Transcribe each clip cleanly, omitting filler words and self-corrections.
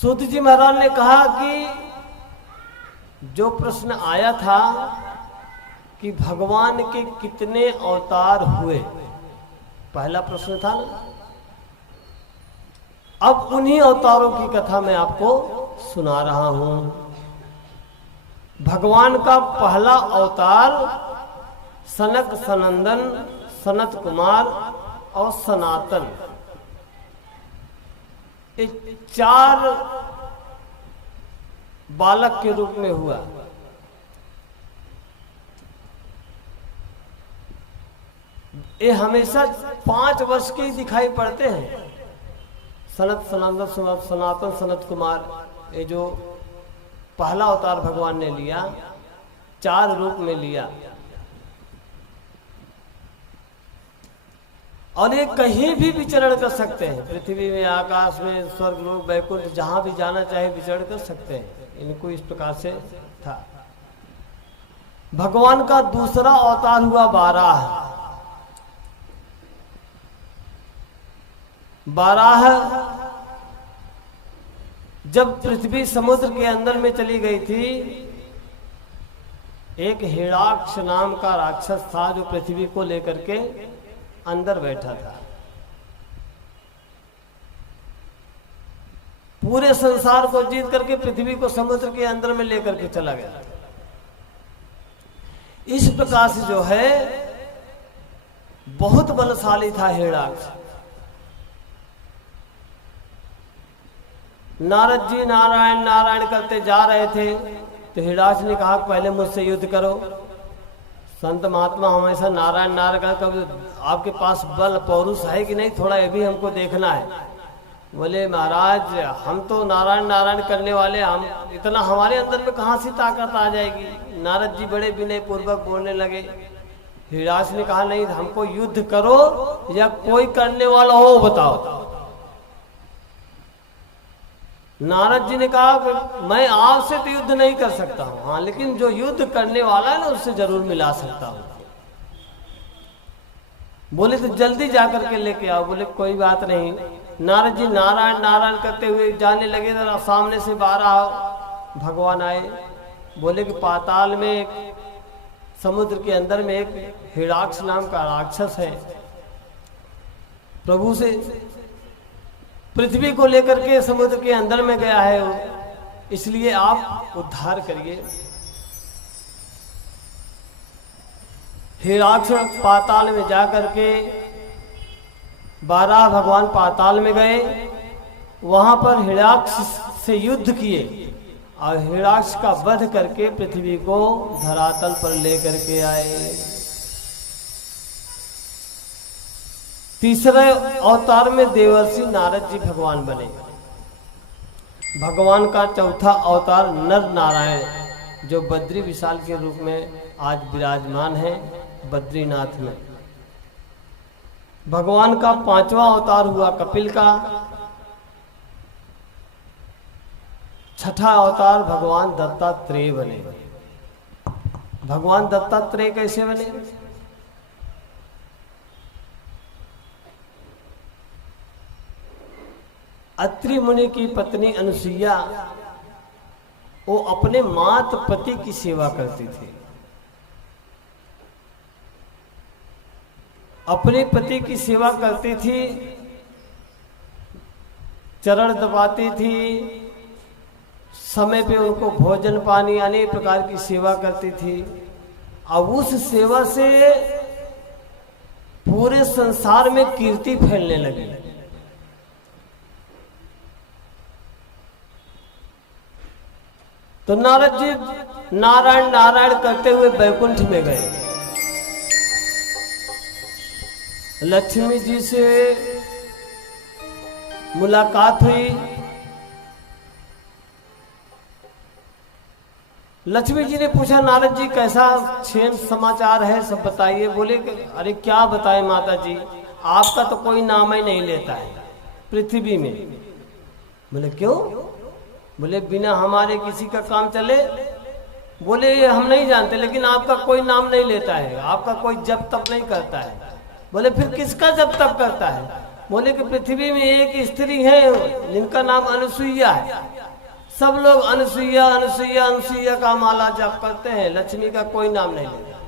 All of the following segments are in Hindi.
सूत जी महाराज ने कहा कि जो प्रश्न आया था कि भगवान के कितने अवतार हुए, पहला प्रश्न था ना, अब उन्हीं अवतारों की कथा मैं आपको सुना रहा हूं। भगवान का पहला अवतार सनक सनंदन, सनत कुमार और सनातन, ये 4 बालक के रूप में हुआ। ये हमेशा 5 वर्ष के ही दिखाई पड़ते हैं। सनत सनंदन, सनातन, सनत कुमार, ये जो पहला अवतार भगवान ने लिया 4 रूप में लिया, और ये कहीं भी विचरण कर सकते हैं, पृथ्वी में, आकाश में, स्वर्ग लोक, वैकुंठ, जहां भी जाना चाहे विचरण कर सकते हैं। इनको इस प्रकार से था। भगवान का दूसरा अवतार हुआ बाराह। बाराह जब पृथ्वी समुद्र के अंदर में चली गई थी, एक हिरण्याक्ष नाम का राक्षस था जो पृथ्वी को लेकर के अंदर बैठा था। पूरे संसार को जीत करके पृथ्वी को समुद्र के अंदर में लेकर के चला गया। इस प्रकार से जो है बहुत बलशाली था हिरण्याक्ष। नारद जी नारायण नारायण करते जा रहे थे तो हिरण्याक्ष ने कहा पहले मुझसे युद्ध करो। संत महात्मा हमेशा नारायण नारायण कर, आपके पास बल पौरुष है कि नहीं, थोड़ा ये भी हमको देखना है। बोले महाराज हम तो नारायण नारायण करने वाले, हम इतना हमारे अंदर में कहाँ से ताकत आ जाएगी। नारद जी बड़े विनय पूर्वक बोलने लगे। हिरण्याक्ष ने कहा नहीं, हमको युद्ध करो या कोई करने वाला हो बताओ। नारद जी ने कहा मैं आपसे तो युद्ध नहीं कर सकता हूं, हाँ लेकिन जो युद्ध करने वाला है ना उससे जरूर मिला सकता हूं। बोले तो जल्दी जाकर के लेके आओ। बोले कोई बात नहीं। नारद जी नारायण नारायण करते हुए जाने लगे तो सामने से बारह भगवान आए। बोले कि पाताल में समुद्र के अंदर में एक हिरण्याक्ष नाम का राक्षस है, प्रभु से पृथ्वी को लेकर के समुद्र के अंदर में गया है वो, इसलिए आप उद्धार करिए। हिरण्याक्ष पाताल में जाकर के 12 भगवान पाताल में गए, वहां पर हिरण्याक्ष से युद्ध किए और हिरण्याक्ष का वध करके पृथ्वी को धरातल पर लेकर के आए। तीसरे अवतार में देवर्षि नारद जी भगवान बने। भगवान का चौथा अवतार नर नारायण जो बद्री विशाल के रूप में आज विराजमान है बद्रीनाथ में। भगवान का 5वां अवतार हुआ कपिल का। 6ठा अवतार भगवान दत्तात्रेय बने। भगवान दत्तात्रेय कैसे बने? अत्रि मुनि की पत्नी अनुसुईया वो अपने मात पति की सेवा करती थी, अपने पति की सेवा करती थी, चरण दबाती थी, समय पे उनको भोजन पानी अनेक प्रकार की सेवा करती थी। अब उस सेवा से पूरे संसार में कीर्ति फैलने लगी। तो नारद जी नारायण नारायण करते हुए वैकुंठ में गए। लक्ष्मी जी से मुलाकात हुई। लक्ष्मी जी ने पूछा नारद जी कैसा क्षेम समाचार है, सब बताइए। बोले अरे क्या बताएं माता जी, आपका तो कोई नाम ही नहीं लेता है पृथ्वी में। बोले क्यों? बोले बिना हमारे किसी का काम चले? बोले हम नहीं जानते, लेकिन आपका कोई नाम नहीं लेता है, आपका कोई जप तप नहीं करता है। बोले फिर किसका जप तप करता है? बोले कि पृथ्वी में एक स्त्री है जिनका नाम अनुसुईया है। सब लोग अनुसुईया अनुसुईया अनुसुईया का माला जप करते हैं, लक्ष्मी का कोई नाम नहीं लेता।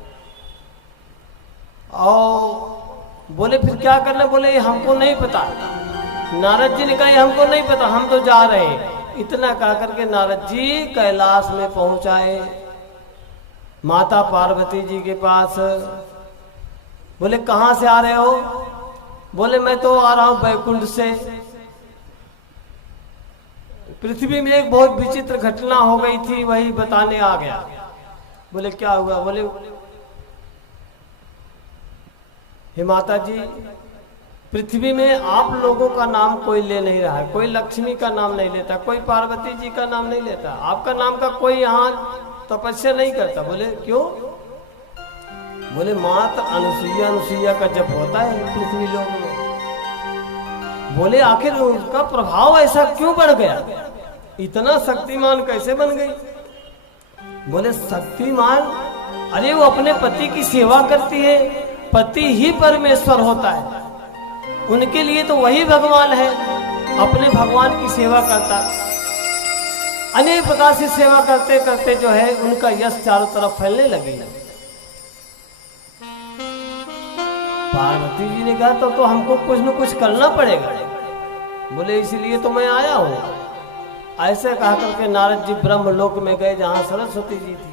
और बोले फिर क्या करना? बोले हमको नहीं पता। नारद जी ने कहा हमको नहीं पता, हम तो जा रहे हैं। इतना कह करके नारद जी कैलाश में पहुंचाए माता पार्वती जी के पास। बोले कहाँ से आ रहे हो? बोले मैं तो आ रहा हूं बैकुंठ से। पृथ्वी में एक बहुत विचित्र घटना हो गई थी, वही बताने आ गया। बोले क्या हुआ? बोले हे माता जी, पृथ्वी में आप लोगों का नाम कोई ले नहीं रहा है, कोई लक्ष्मी का नाम नहीं लेता, कोई पार्वती जी का नाम नहीं लेता, आपका नाम का कोई यहाँ तपस्या नहीं करता। बोले क्यों? बोले मात्र अनुसुईया अनुसुईया का जप होता है पृथ्वी लोक में। बोले आखिर उनका प्रभाव ऐसा क्यों बढ़ गया? इतना शक्तिमान कैसे बन गई? बोले शक्तिमान, अरे वो अपने पति की सेवा करती है, पति ही परमेश्वर होता है, उनके लिए तो वही भगवान है। अपने भगवान की सेवा करता, अनेक प्रकार से सेवा करते करते जो है उनका यश चारों तरफ फैलने लगी। पार्वती जी ने कहा तो हमको कुछ न कुछ करना पड़ेगा। बोले इसीलिए तो मैं आया हूं। ऐसे कहा करके नारद जी ब्रह्मलोक में गए जहां सरस्वती जी थी।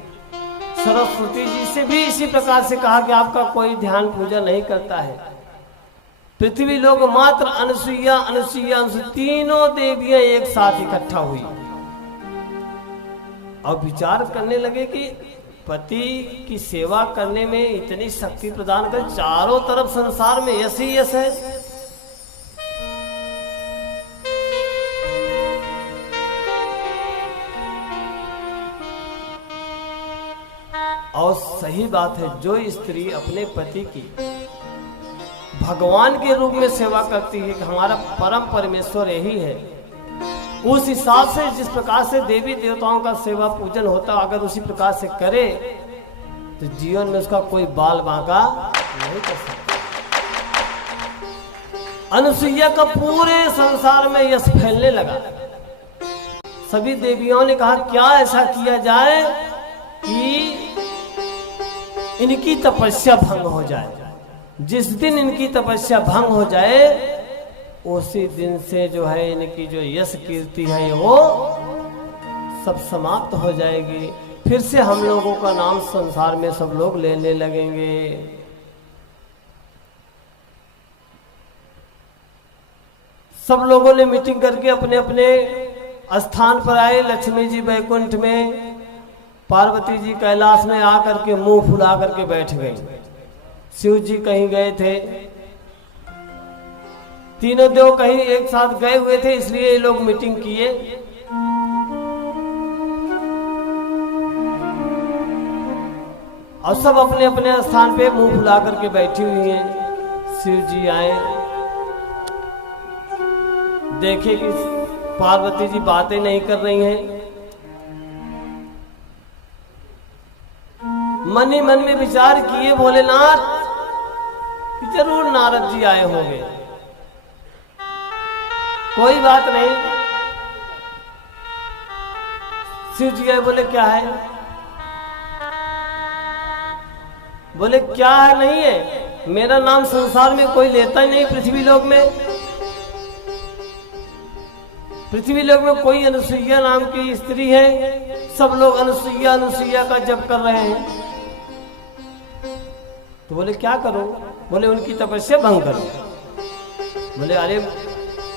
सरस्वती जी से भी इसी प्रकार से कहा कि आपका कोई ध्यान पूजा नहीं करता है। पृथ्वी लोग मात्र अनुसुईया अनुसुईया तीनों देवियां एक साथ इकट्ठा हुई और विचार करने लगे कि पति की सेवा करने में इतनी शक्ति प्रदान कर, चारों तरफ संसार में यश ही यश है। और सही बात है, जो स्त्री अपने पति की भगवान के रूप में सेवा करती है कि हमारा परम परमेश्वर यही है, उस हिसाब से जिस प्रकार से देवी देवताओं का सेवा पूजन होता, अगर उसी प्रकार से करे तो जीवन में उसका कोई बाल बांका नहीं कर सकता। अनुसुईया का पूरे संसार में यश फैलने लगा। सभी देवियों ने कहा क्या ऐसा किया जाए कि इनकी तपस्या भंग हो जाए। जिस दिन इनकी तपस्या भंग हो जाए उसी दिन से जो है इनकी जो यश कीर्ति है वो सब समाप्त हो जाएगी। फिर से हम लोगों का नाम संसार में सब लोग लेने लगेंगे। सब लोगों ने मीटिंग करके अपने अपने स्थान पर आए। लक्ष्मी जी बैकुंठ में, पार्वती जी कैलाश में आकर के मुंह फुला करके बैठ गए। शिव जी कहीं गए थे, तीनों देव कहीं एक साथ गए हुए थे, इसलिए ये लोग मीटिंग किए। और सब अपने अपने स्थान पे मुंह फुला करके बैठी हुई हैं। शिव जी आए, देखे कि पार्वती जी बातें नहीं कर रही हैं। मन ही मन में विचार किए, भोलेनाथ जरूर नारद जी आए होंगे, कोई बात नहीं। शिव जी आए, बोले क्या है? बोले क्या है? नहीं है, मेरा नाम संसार में कोई लेता ही नहीं। पृथ्वी लोक में, पृथ्वी लोक में कोई अनुसुईया नाम की स्त्री है, सब लोग अनुसुईया अनुसुईया का जप कर रहे हैं। तो बोले क्या करो? बोले उनकी तपस्या भंग करो। बोले अरे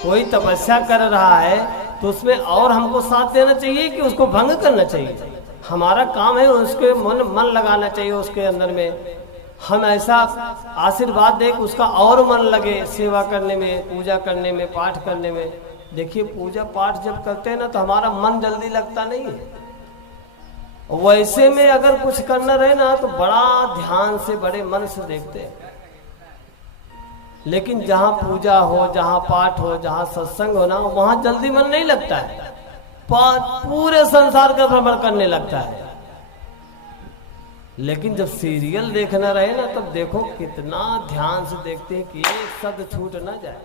कोई तपस्या कर रहा है तो उसमें और हमको साथ देना चाहिए कि उसको भंग करना चाहिए? हमारा काम है उसके मन लगाना चाहिए उसके अंदर में। हम ऐसा आशीर्वाद दे कि उसका और मन लगे सेवा करने में, पूजा करने में, पाठ करने में। देखिए पूजा पाठ जब करते हैं ना तो हमारा मन जल्दी लगता नहीं है। वैसे में अगर कुछ करना रहे ना तो बड़ा ध्यान से, बड़े मन से देखते हैं। लेकिन जहां पूजा हो, जहां पाठ हो, जहां सत्संग हो ना, वहां जल्दी मन नहीं लगता है, पूरे संसार का भ्रमण करने लगता है। लेकिन जब सीरियल देखना रहे ना तब देखो कितना ध्यान से देखते हैं कि एक शब्द छूट ना जाए।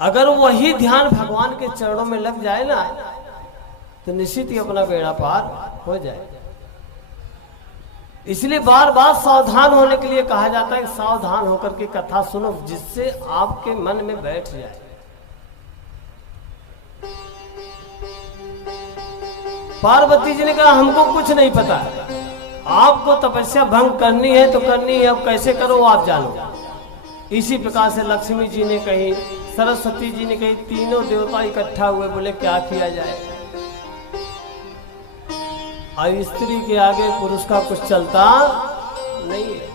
अगर वही ध्यान भगवान के चरणों में लग जाए ना तो निश्चित ही अपना बेड़ा पार हो जाए। इसलिए बार बार सावधान होने के लिए कहा जाता है कि सावधान होकर के कथा सुनो, जिससे आपके मन में बैठ जाए। पार्वती जी ने कहा हमको कुछ नहीं पता, आपको तपस्या भंग करनी है तो करनी है, अब कैसे करो आप जानो। इसी प्रकार से लक्ष्मी जी ने कही, सरस्वती जी ने कही, तीनों देवता इकट्ठा हुए, बोले क्या किया जाए। अब स्त्री के आगे पुरुष का कुछ चलता नहीं है।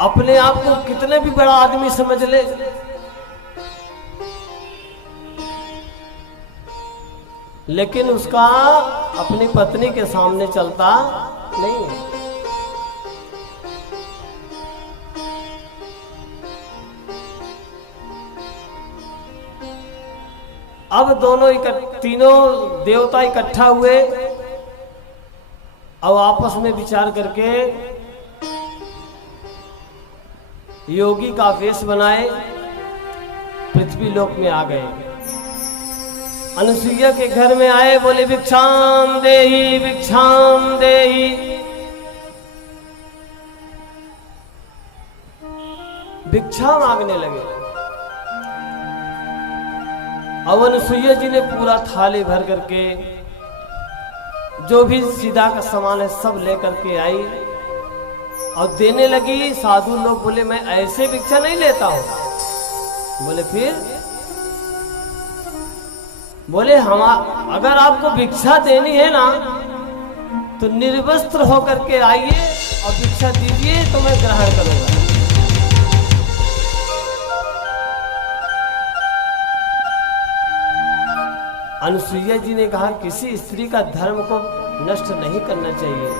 अपने आप को कितने भी बड़ा आदमी समझ ले, लेकिन उसका अपनी पत्नी के सामने चलता नहीं है। अब तीनों देवता इकट्ठा हुए, अब आपस में विचार करके योगी का वेश बनाए पृथ्वी लोक में आ गए। अनुसुईया के घर में आए, बोले भिक्षाम देहि भिक्षाम देहि। भिक्षा मांगने लगे। अब अनुसुईया जी ने पूरा थाली भर करके जो भी सीधा का सामान है सब लेकर के आई और देने लगी। साधु लोग बोले मैं ऐसे भिक्षा नहीं लेता हूं। बोले फिर? बोले हम अगर आपको भिक्षा देनी है ना तो निर्वस्त्र होकर के आइए और भिक्षा दीजिए तो मैं ग्रहण करूंगा। अनुसुईया जी ने कहा किसी स्त्री का धर्म को नष्ट नहीं करना चाहिए,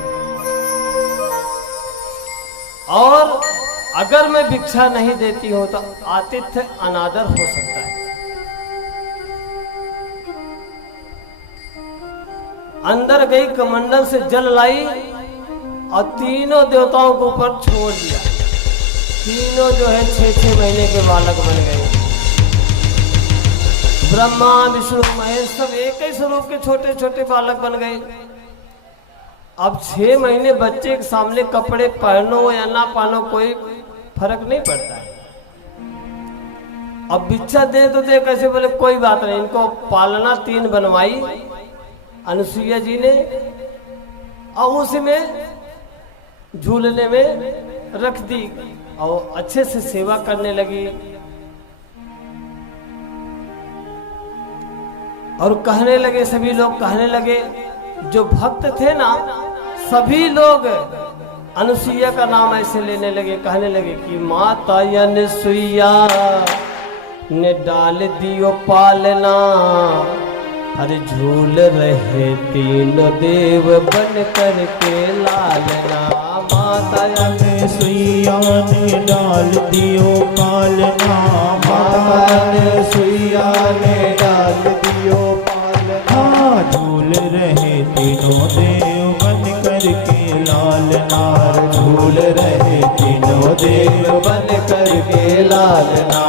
और अगर मैं भिक्षा नहीं देती हूं तो आतिथ्य अनादर हो सकता है। अंदर गई, कमंडल से जल लाई और तीनों देवताओं के ऊपर छोड़ दिया। तीनों जो है 6-6 महीने के बालक बन गए। ब्रह्मा विष्णु महेश सब एक ही स्वरूप के छोटे छोटे बालक बन गए। अब 6 महीने बच्चे के सामने कपड़े पहनो या ना पहनो कोई फर्क नहीं पड़ता है। अब भिक्षा दे तो दे कैसे, बोले कोई बात नहीं। इनको पालना 3 बनवाई अनुसुईया जी ने और उसी में झूलने में रख दी और अच्छे से सेवा करने लगी। और कहने लगे, सभी लोग कहने लगे, जो भक्त थे ना सभी लोग अनुसुईया का नाम ऐसे लेने लगे, कहने लगे कि माता अनुसुईया ने डाल दियो पालना, हर झूल रहे तीनों देव बन करके लालना। माता अनुसुईया ने डाल दियो पालना, माता अनुसुईया ने डाल दियो पालना, झूल रहे तीनों देव बन करके लालना, झूल रहे तीनों देव बन करके लालना।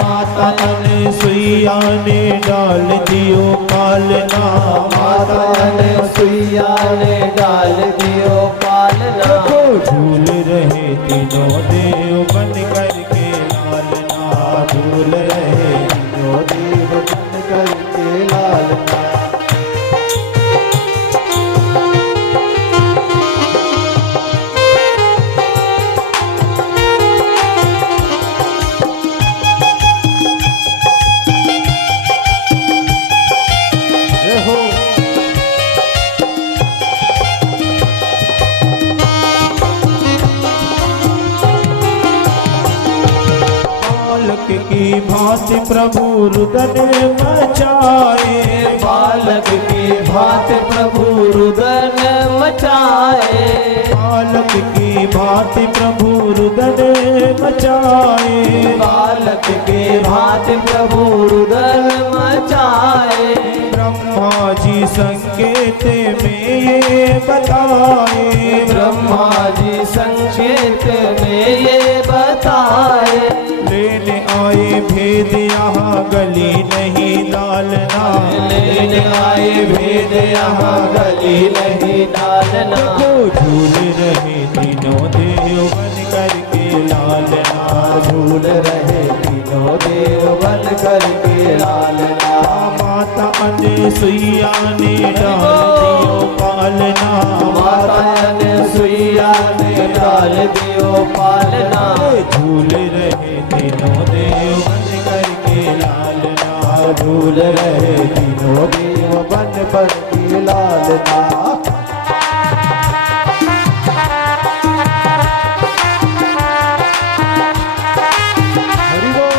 माता अनुसुईया ने डाल दियो पालना, माता अनुसुईया ने डाल दियो पालना, झूल रहे तीनों देव बन करके लालना, झूल रहे तीनों देव बन करके लालना। की भांति प्रभु रुदन मचाए, बालक की भांति प्रभु रुदन मचाए, बालक की भांति प्रभु रुदन मचाए। बालक के भांति प्रभु रुदन मचाए। ब्रह्मा जी संकेत में ये बताए। ब्रह्मा जी संकेत में ये बताए। लेने आए भेद यहाँ गली नहीं डालना। लेने आए भेद यहाँ गली नहीं डालना। देखो झूल रहे तीनों देव बन करके लालना। झूल रहे तीनों देव बन करके लालना। माता अनसुईया ने डाल दियो पालना। माता अनसुईया ने डाल दियो पालना। झूल रहे तीनों देव बन करके लालना। झूल रहे तीनों देव बन करके लालना। हरि बोल।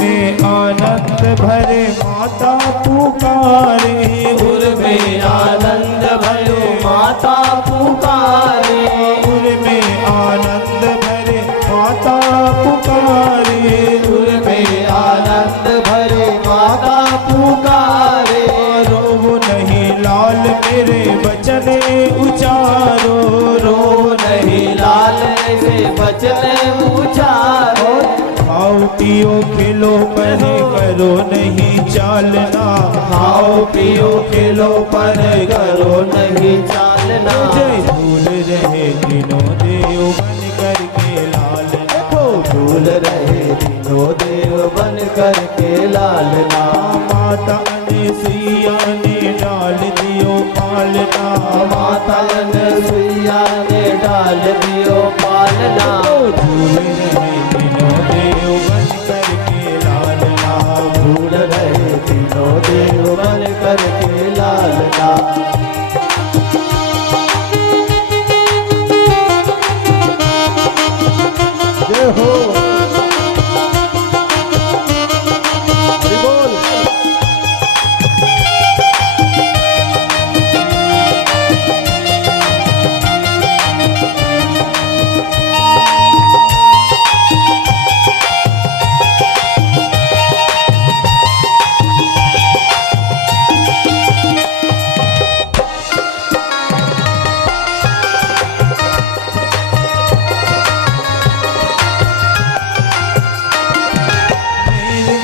में आनंद भरे माता पुकारे। उर में आनंद भयो माता पुकारे। उर में आनंद भरे माता पुकारे। उर में आनंद भरे माता पुकारे। रो नहीं लाल मेरे बचन उचारो। रो नहीं लाल से बचन उचारो। खाओ पियो खेलो पर करो नहीं चालना। खाओ पियो खेलो पर करो नहीं चालना। जय झूल रहे तीनों देव बन करके लालना। झूल रहे तीनों देव बन करके लालना। माता अनसुईया ने डाल दियो पालना। माता अनसुईया ने डाल दियो पालना। झूल रहे तीनों देव बन करके लालना। झूल रहे तीनों देव बन करके लालना। जय हो। हरि बोल।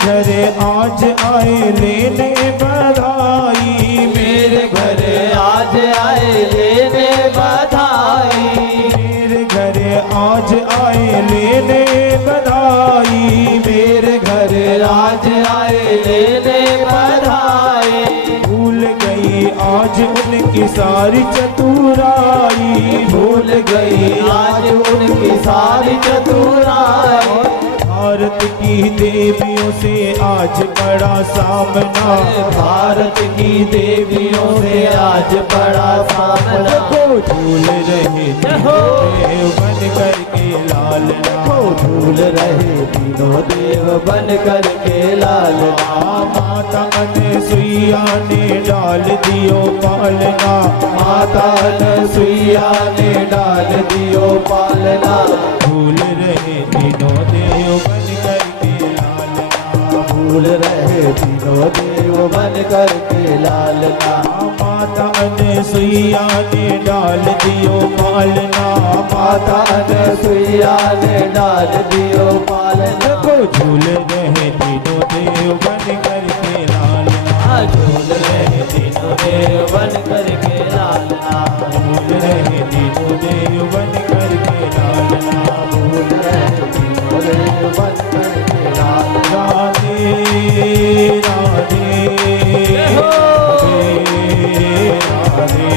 घरे आज आए लेने बधाई। मेरे घरे आज आए लेने बधाई। मेरे घरे आज आए लेने बधाई। मेरे घरे आज आए लेने बधाई। भूल गई आज उनकी सारी चतुराई। भूल गई आज उनकी सारी चतुराई। भारत की देवियों से आज बड़ा सामना। भारत की देवियों से आज बड़ा सामना। देखो झूल रहे तीनों देव बन करके लालना। झूल रहे तीनों देव बन करके लालना। माता अनसुईया ने डाल दियो पालना। माता अनसुईया ने डाल दियो पालना। झूल रहे तीनों देव बन करके लालना। झूल रहे तीनों देव बन करके लालना। माता अनसुईया ने डाल दियो पालना। माता अनसुईया ने डाल दियो पालना। को झूल रहे तीनों देव बन करके लालना। झूल रहे तीनों देव बन करके लालना। झूल रहे तीनों देव बन करके लालना। झूल रहे तीनों देव बन करके लालना। राधे राधे राधे राधे।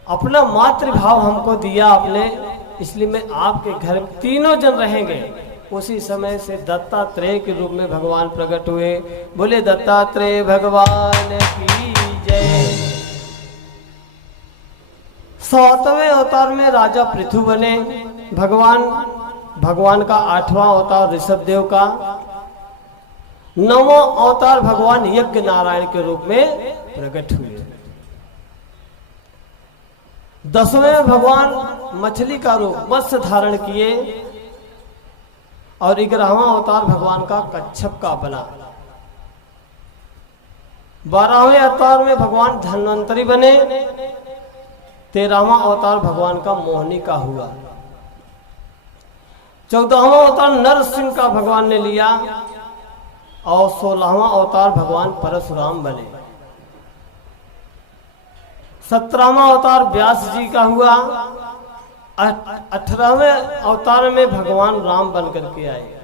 अपना मातृभाव हमको दिया आपने, इसलिए मैं आपके घर तीनों जन रहेंगे। उसी समय से दत्तात्रेय के रूप में भगवान प्रकट हुए। बोले दत्तात्रेय भगवान की जय। 7वें अवतार में राजा पृथु बने। भगवान का 8वां अवतार ऋषभदेव का। 9वां अवतार भगवान यज्ञ नारायण के रूप में प्रकट हुए। 10वें भगवान मछली का रूप मत्स्य धारण किए और 11वां अवतार भगवान का कच्छप का बना। 12वें अवतार में भगवान धन्वंतरी बने। 13वां अवतार भगवान का मोहिनी का हुआ। 14वां अवतार नरसिंह का भगवान ने लिया और 16वां अवतार भगवान परशुराम बने। 17वां अवतार व्यास जी का हुआ। 18वें अवतार में भगवान राम बन करके आए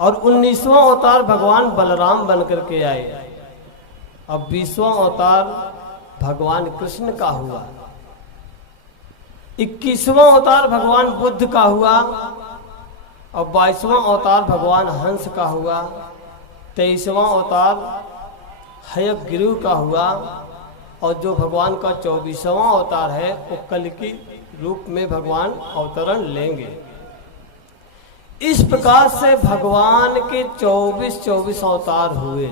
और 19वां अवतार भगवान बलराम बन करके आए। अब 20वां अवतार भगवान कृष्ण का हुआ। 21वां अवतार भगवान बुद्ध का हुआ और 22वां अवतार भगवान हंस का हुआ। 23वां अवतार हयग्रीव का हुआ और जो भगवान का 24वां अवतार है वो कल की रूप में भगवान अवतरण लेंगे। इस प्रकार से भगवान के 24 अवतार हुए।